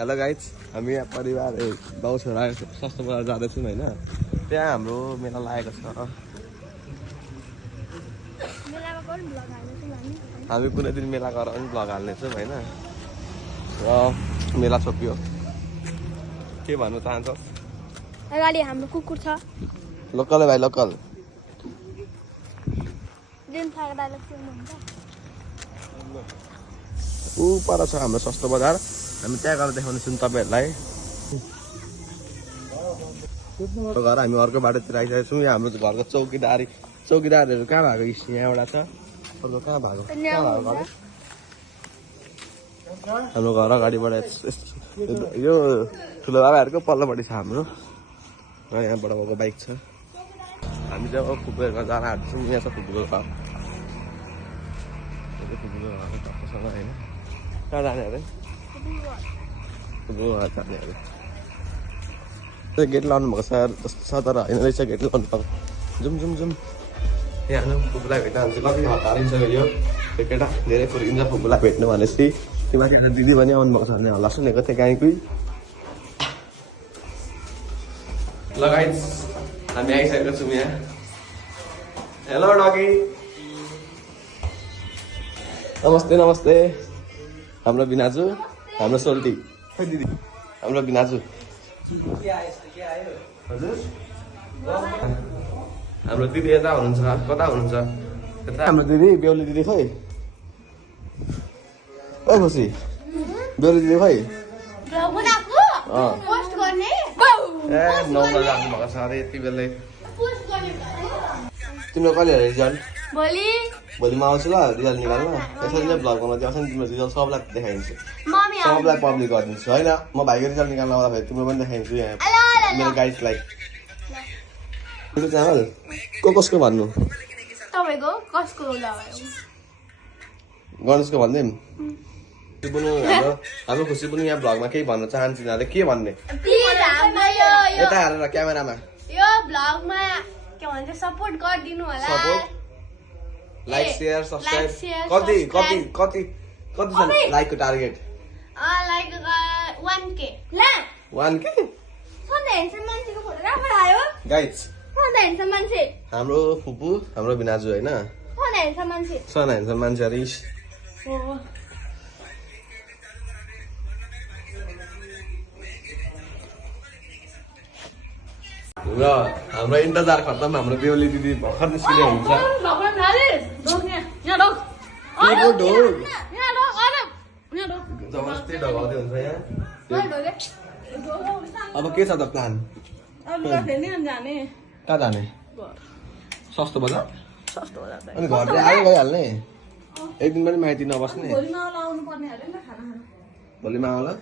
Hello guys, हामी यहाँ परिवार गाउँ छोरा सस्तो बजार जाँदैछौँ होइन। त्यहाँ हाम्रो मेला लागेको छ। हामी कुनै दिन मेला गएर पनि भ्लग हाल्नेछौँ होइन। र मेला छोपियो। के भन्नु चाहन्छस्? अगाडि हाम्रो कुकुर छ। लोकल भाइ लोकल। ऊ पर छ हाम्रो सस्तो बजार। हामी त्यहाँ गएर देखाउनेछौँ तपाईँहरूलाई। घर हामी अर्को बाटोतिर आइसकेको छौँ। यहाँ हाम्रो घरको चौकीदारहरू कहाँ भएको? यहाँ एउटा छ, अर्को कहाँ भएको? हाम्रो घर अगाडिबाट यो ठुलो बाबाहरूको पल्लोपट्टि छ हाम्रो। र यहाँबाट भएको बाइक छ। हामी जब फुपूको घर जान आँट्छौँ। यहाँ छ फुपूको घर। फुपूको घर टक्कसँग होइन। कहाँ जाने अरे? फुपूको घर जाने अरे। गेट लाउनु भएको छ जस्तो छ, तर होइन रहेछ गेट लाउनु भएको। जाउँ यहाँ फुपूलाई भेट्न जान्छ। कति हतारिसक्यो यो केटा, धेरै फुर्किन्छ फुपूलाई भेट्नु भनेपछि। माथि एउटा दिदी पनि आउनु भएको छ भने हल्ला सुनेको थिएँ गाईकै। ल गाइज, हामी आइसकेको छौँ यहाँ। हेलो डगी, नमस्ते नमस्ते। हाम्रो बिनाजु, हाम्रो सोल्टी। खै दिदी, हाम्रो बिनाजु। हजुर, हाम्रो दिदी यता हुनुहुन्छ। कता हुनुहुन्छ? यता हाम्रो दिदी, बेहुली दिदी खै? ओ खुसी, बेहुली दिदी खै? ए 9 बजी जानु भएको छ अरे यति बेलै। तिम्रो कहिले रिजल्ट? भोलि म आउँछु ल रिजल्ट निकाल्न। यसरी नै भ्लग बनाउँदै आउँछ नि तिम्रो रिजल्ट सबलाई देखाइदिन्छु, सबलाई पब्लिक गरिदिन्छु होइन। म भाइको रिजल्ट निकाल्न आउँदाखेरि तिम्रो पनि देखाइदिन्छु यहाँ मेरो गाइडलाई। चामल कसको भन्नु? गणेशको भनिदिउँ। हाम्रो खुसी पनि यहाँ भ्लगमा केही भन्न चाहन्छ यिनीहरूले। के भन्ने? यता हेरेर क्यामेरामा यो भ्लगमा के भन्छ सपोर्ट गरिदिनु होला। Support, like, share, subscribe. कति छ लाइकको target? Like 1K। 1K? Guys, हाम्रो फुपू, हाम्रो बिनाजु होइन। सना हेन्सम मान्छे अरे। र हाम्रो इन्तजार खत्तम। हाम्रो बेहुली दिदी भर्खर निस्किँदै हुन्छ। जबरजस्ती ढगाउँदै हुन्छ यहाँ। अब के छ त प्लान? कहाँ जाने? सस्तो बजार। अनि घर चाहिँ आयो गइहाल्ने? एक दिन पनि माइती नबस्ने? भोलिमा आउला।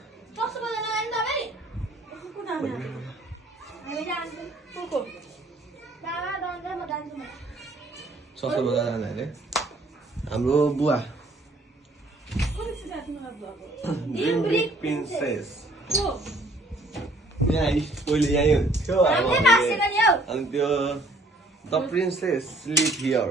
सस्तो बजार जाने अरे हाम्रो बुवा ड्रिम बिग प्रिन्सेस। यहाँ पहिले यहीँ हुन्थ्यो। अनि त्यो द प्रिन्सेस लिभ हियर।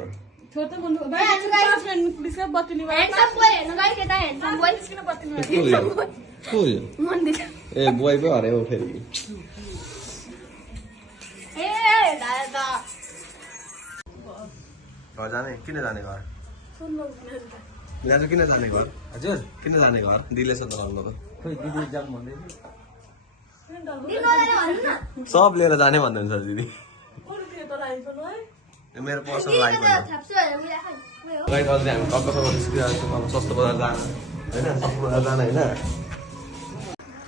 ए बुवाई पो अरे हो फेरि। घर जाने? किन जाने घर? किन जाने घर? हजुर किन जाने घर? दिदीले सोध्न लाग्नुभयो। सब लिएर जाने भन्नुहुन्छ दिदी। मेरो पर्सनल लाइफ हो। गाइड अझै हामी कक्कसँग निस्किरहेको छौँ। अब सस्तो बजार जान होइन, सस्तो बजार जान होइन।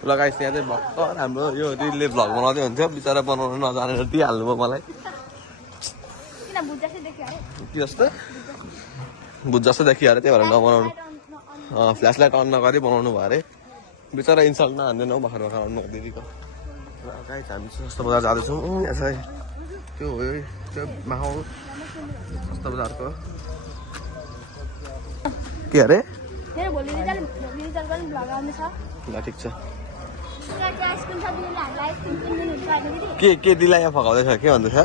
ल गाइस, यहाँ चाहिँ भर्खर हाम्रो यो दिदीले भ्लग बनाउँदै हुन्थ्यो। बिचरा बनाउनु नजानेर दिइहाल्नुभयो मलाई। के जस्तो? बुझ जस्तो देखियो अरे, त्यही भएर नबनाउनु। फ्ल्यासलाइट अन नगरी बनाउनु भयो अरे। बिचरा इन्सल्ट नहान्दैन हौ भर्खर आउनु दिदीको। गाइस, हामी सस्तो बजार जाँदैछौँ। यहाँ चाहिँ त्यो हो त्यो माहौल सस्तो बजारको। के अरे? ल ठिक छ। के दिलाई यहाँ फकाउँदैछ? के भन्दैछ?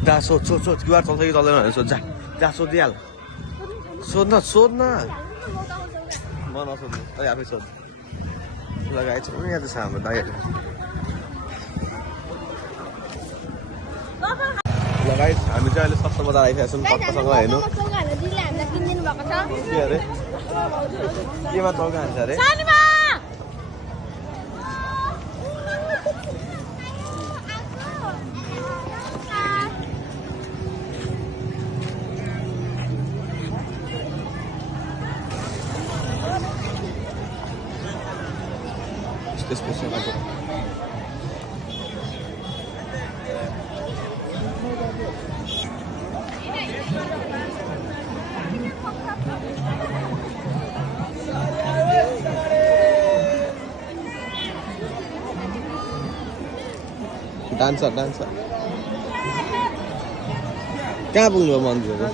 जा सोध क्युआर चल्छ कि चल्दैन भनेर सोध। जा सोधिहाल। सोध्न म नसोध्नु तै आफै सोध लगाएछ यहाँ त छ हाम्रो दाइहरू लगाइ हामी चाहिँ अहिले सस्तो बजार आइसकेको छौँ पक्कासँग हेर्नु के अरे केमा चौका हान्छ अरे त्यसपछि डान्सर कहाँ पुग्नु भयो मन्दिरहरू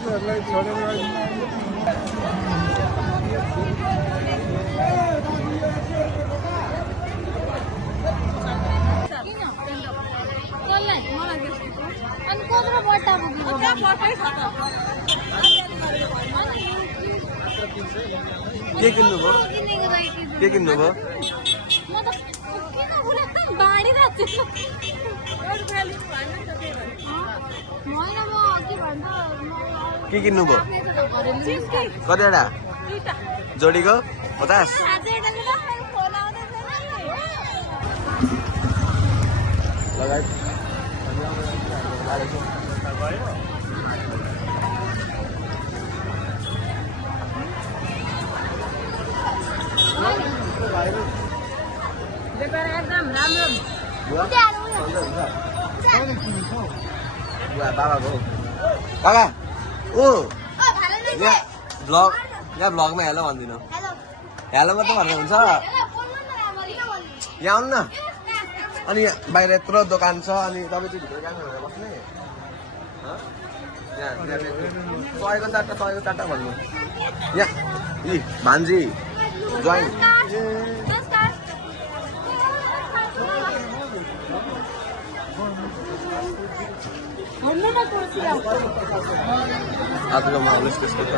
के किन्नुभयो के किन्नुभयो के किन्नुभयो कतिवटा जोडीको 50 लगाइ एकदम राम्रो बाबाको काका ओ यहाँ भ्लगमा हेलो भनिदिनु हेलो मात्रै भन्नु हुन्छ यहाँ आउनु न अनि बाहिर यत्रो दोकान छ अनि तपाईँ चाहिँ भित्र जानु भनेर बस्ने तपाईँको चारवटा भन्नु यहाँ यी भान्जी ज्वाइन आजको माहौल त्यसको छ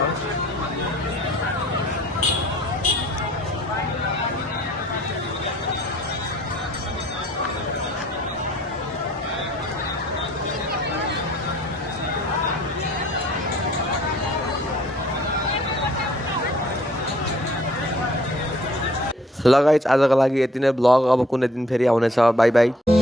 ल गाइस आजको लागि यति नै ब्लग अब कुनै दिन फेरि आउनेछ बाई बाई